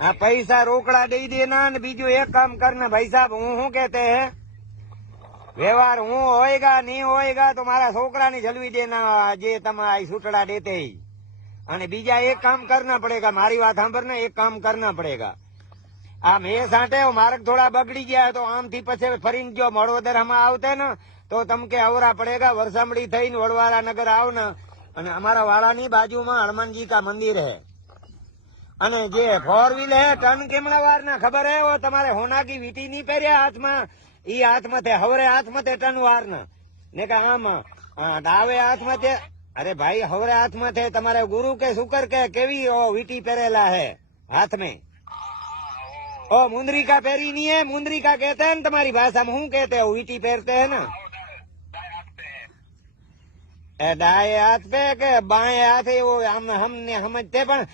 આ પૈસા રોકડા દઈ દેના ને બીજું એક કામ કરને ભાઈ સાહેબ, હું શું કહેતે હે? વ્યવહાર હું હોયગા નહીં હોયગા તો મારા છોકરાની જલવી દેના જે તમે છૂટડા દેતે. અને બીજા એક કામ કરના પડેગા મારી વાત સાંભળ ને, એક કામ કરના પડેગા આ મેં સાંટે માર્ગ થોડા બગડી ગયા તો આમથી પછી ફરીને જો મળવદર હમણાં આવતે ને, તો તમ કે અવરા પડેગા વરસામડી થઈને વડવાળા નગર આવ ને, અને અમારા વાળાની બાજુમાં હનુમાનજી કા મંદિર હે. અને જે ફોર વ્હીલ હે, ટન કેમણા વાર ના ખબર હે? તમારે હોનાકી વીટી નહીં પહેર્યા હાથમાં. ઈ હાથમાં તે, હવરે હાથમાં તે ટન વાર ના ને કે આમ ડાવે હાથમાં તે. અરે ભાઈ, હવરે હાથમાં તે. તમારે ગુરુ કે શુકર કે કેવી વીટી પહેરેલા હે હાથમાં? ઓ, મુંદરીકા પહેરી નહીં હે? મુંદરીકા કહેતે હે ને તમારી ભાષામાં શું કહેતે હો? વીટી પહેરતે હે ને? ડાય હાથ પે કે બાય હાથ એવો આમ હમને સમજતે પણ